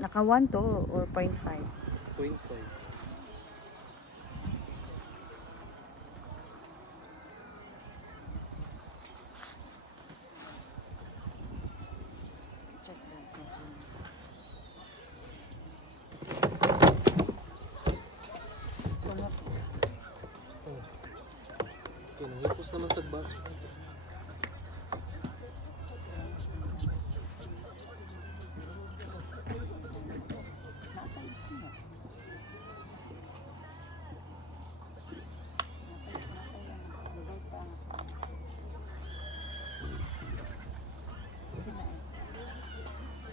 Naka 1 to or 0.5? 0.5. Check that. Nangipos naman sa baso.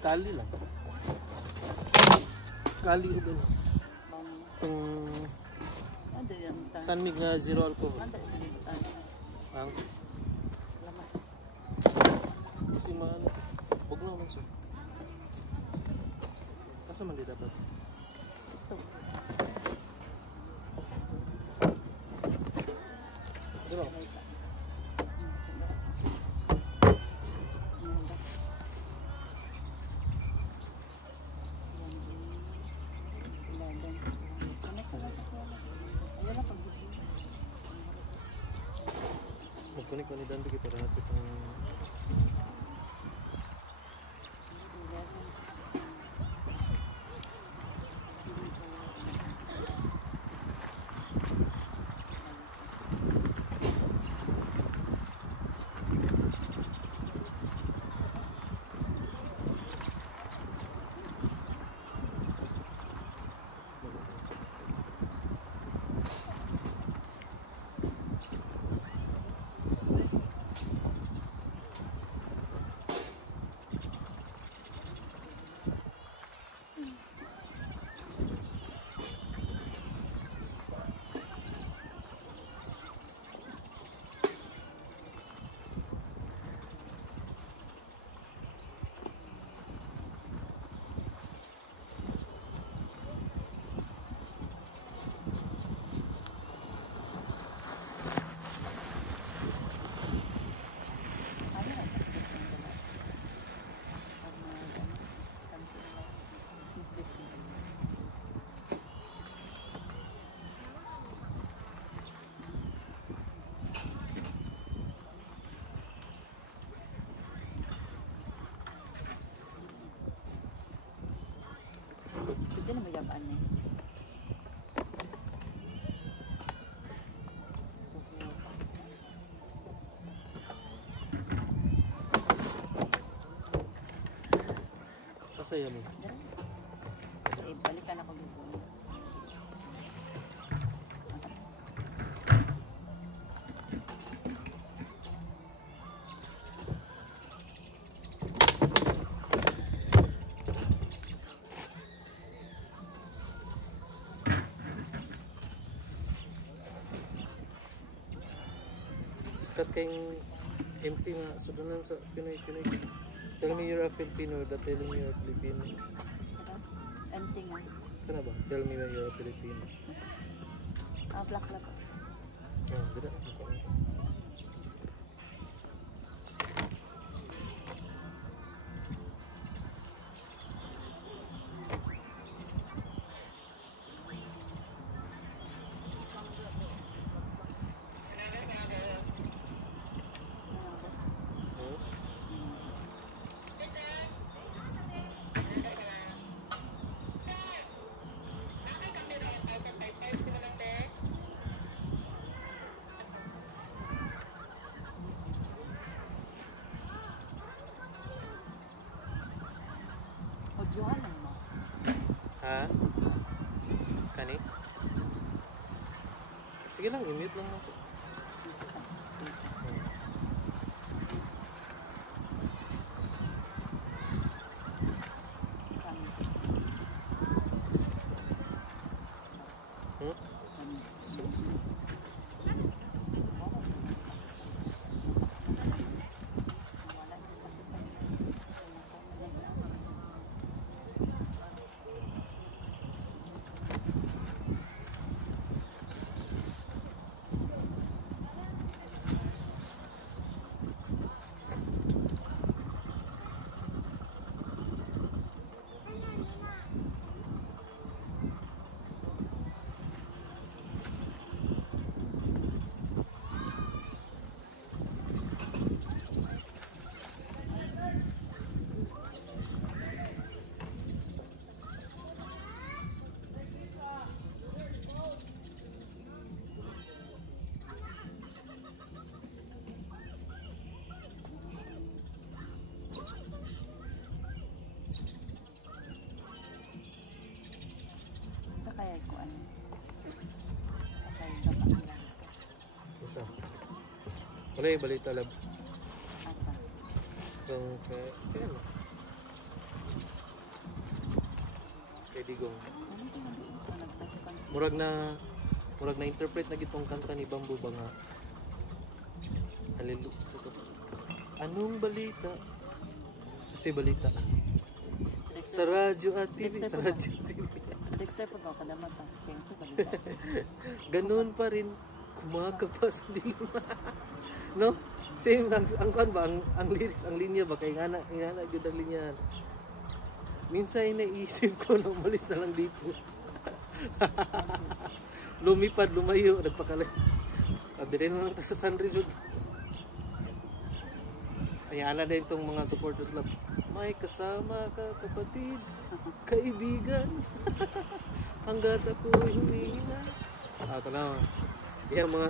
Kali lang. Kali rin din. Sanmig na zero alcohol. Ang lamas. Kasi man, huwag naman siya. Kasa man di dapat. Ito. Diba? Magkunik-kunik dan kita rahat itong Ito na mayabaan niya. pasaya mo. Balikan ako dito. Sikat kayong empty nga sudanan sa Pinoy. Tell me you're a Filipino, that telling me you're a Filipino. Empty nga. Kana ba? Tell me when you're a Filipino. Black. Bida. Johanan mo. Ha? Kani? Sige lang, i-mute lang ako. ano. Saka yung dapat nila. Isa. Wala yung balita lab. Asa. So, kaya ano? Kay Digong. Ano ito nga doon? Nag-response. Murag na interpret na gitong kanta ni Bamboo ba nga? Hallelujah. Anong balita? Kasi balita. Sa radyo at TV. Sa radyo at TV. Dexter po ba kalamat ang senso balita? Ganun pa rin. Kumakapa sa dilima. No? Same ang kan ba? Ang lyrics, ang linya ba? Kaya nga na yun ang linya. Minsan naisip ko na umalis na lang dito. Lumipad, lumayo, nagpakalay. Dire na lang sa Sunrise. Ayan na din itong mga supporters lab. May kasama ka kapatid, kaibigan. Hanggat ako'y humihinga. Ito na. Iyang mga...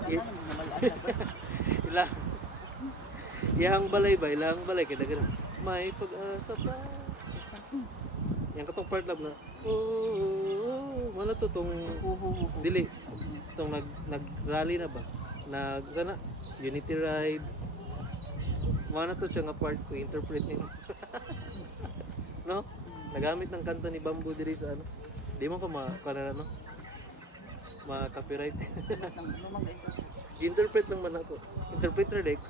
Iyang balay ba? Ilang balay. Kaya dagan. May pag-asa pa. Yang katong part lab na. Oh, mana to tong dili. Itong nag-rally na ba? Sana Unity Ride. Mana to siya nga part ko interpret niyo. No? Nagamit ng kanta ni Bamboo diri sa ano. Di mo ka no? Ma-copyright. Interpret ng man ako. Interpreter dek.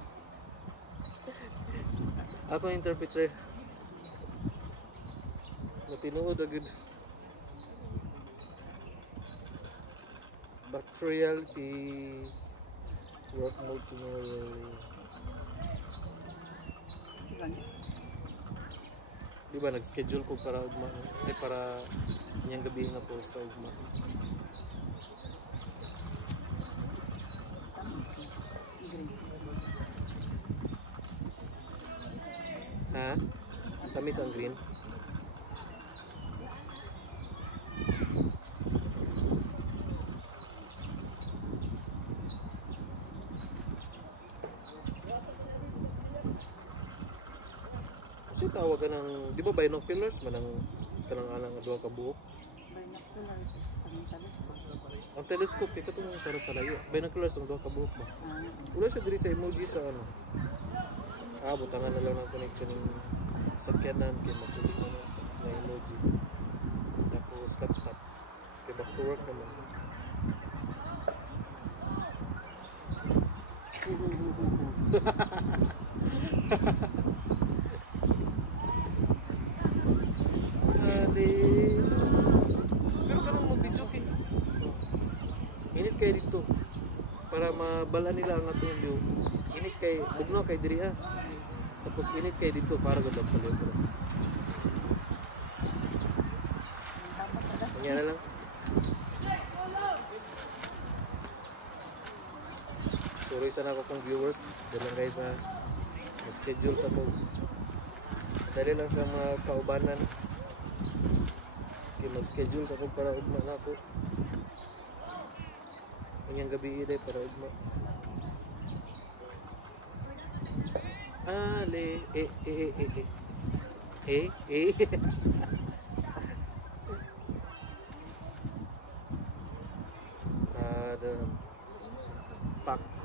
Ako interpreter. Matinuod agad. Back to reality. Work mode tomorrow. Di ba nag-schedule ko para ugma para niyang gabi na po sa ugma. Ha? Tamis ang green. Kasi tawag ka ng, di ba binoculars manang kanang alang adwa ka buok? Binoculars, kaming telescope. Ang telescope ito itong para sa layo. Binoculars ang adwa ka buok ba? Wala siya diri sa emoji sa ano. Butangan na lang ng connection ng sakyanan kaya mapulit na emoji. Tapos tap. Kaya back to work naman. Pero kanang mag-video kay init kayo dito para mabala nila ang atong view. Init kay bugno kay diri tapos init kayo dito para gudap sa libro. Kanya na lang. Sorry sana ako kung viewers. Dalang guys na schedule sa to. Dali lang sa mga kaubanan. Okay, mag-schedule sa to para ugma na ako. Kanyang gabi ide para ugma. Ale,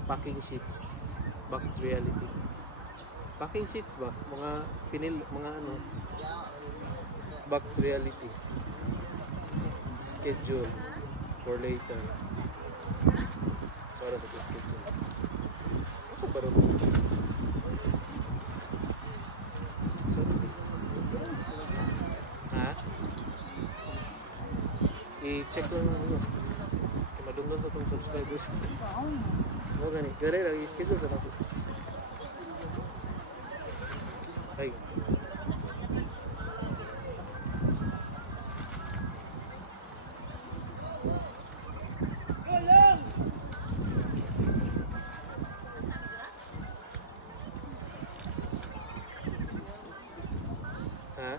packing sheets, back to reality. Packing sheets ba? Mga ano, back to reality. Schedule for later. Sorry sa schedule. Masa ba rin? Ha? I-check lang ano. Madunggan sa itong subscribers. Mo gani, gare lang i-schedule sa ako. Ay. Ha?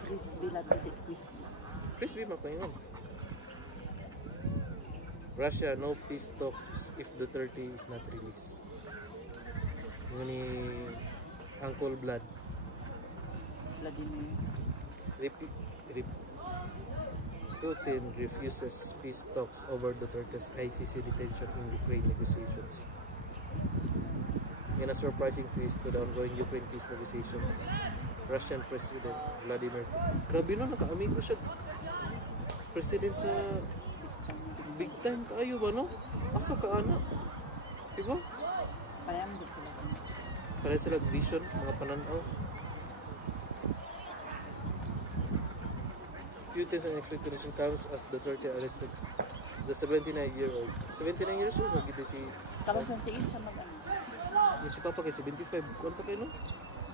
Frisbee lang dito, frisbee. Frisbee mapaingon. Russia, no peace talks if Duterte is not released. Yung ni Uncle Vlad. Vladimir. Putin refuses peace talks over Duterte's ICC detention in Ukraine negotiations. In a surprising twist to the ongoing Ukraine peace negotiations, Russian President Vladimir Putin. Grabe no, naka-amigo siya. President sa big time kaayo ba no? Asa ka ana? Diba? Parang hindi sila. Para sila vision, mga pananaw. Putin's expectation comes as Duterte arrested the 79-year-old. 79 years old? Nagkita si... Tapos nantiin siya mag-ano. Yung si Papa kay 75. Kuwan pa kayo no?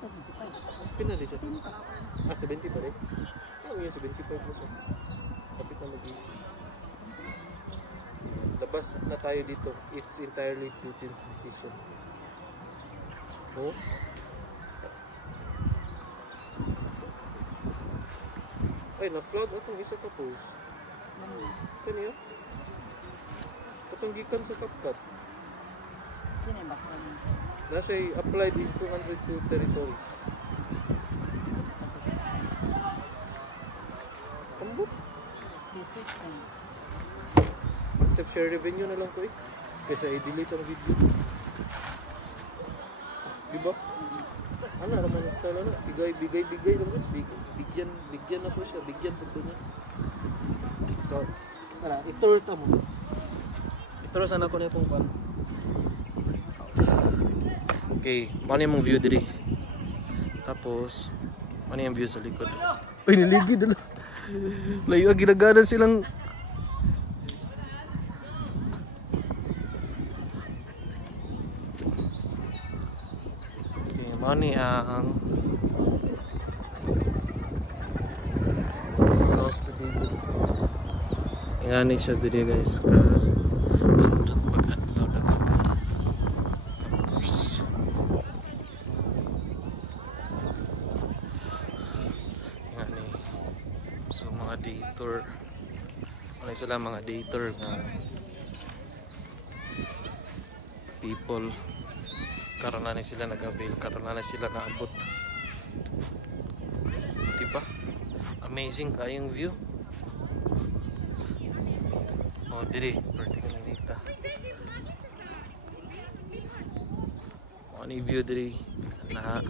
75. Mas pinali siya. 70 pa rin. Oo, yung 75 na siya. Kapit na mag-i. Labas na tayo dito. It's entirely Putin's decision. Oh? Ay, na-flag akong isa ka post. Kaniyo? Katanggikan sa CapCut. Sino yung background niya? Na siya applied in 202 territories. Tambok? Research ko. Accept share revenue na lang ko eh. Kaysa i-delete ang video. Diba? Ano naman ang style na? Bigay lang ko. Bigyan na ko siya. Bigyan po ito niya. So, tara, itour ta mo. Itour sana ko na itong pan. Okay, paano yung view diri? Tapos, paano yung view sa likod? Uy, niligid na lang. Layo, ginaganan silang... Okay, paano ang... House na dito. Ingani siya diri guys. Andot pag-adlaw na tapos. Ingani. So mga day tour. Ano sila mga day tour nga people. Karon na sila nag-avail. Karon na sila naabot. Diba? Amazing kayong view. Oh, diri, perti ka nangita. Ano yung view diri na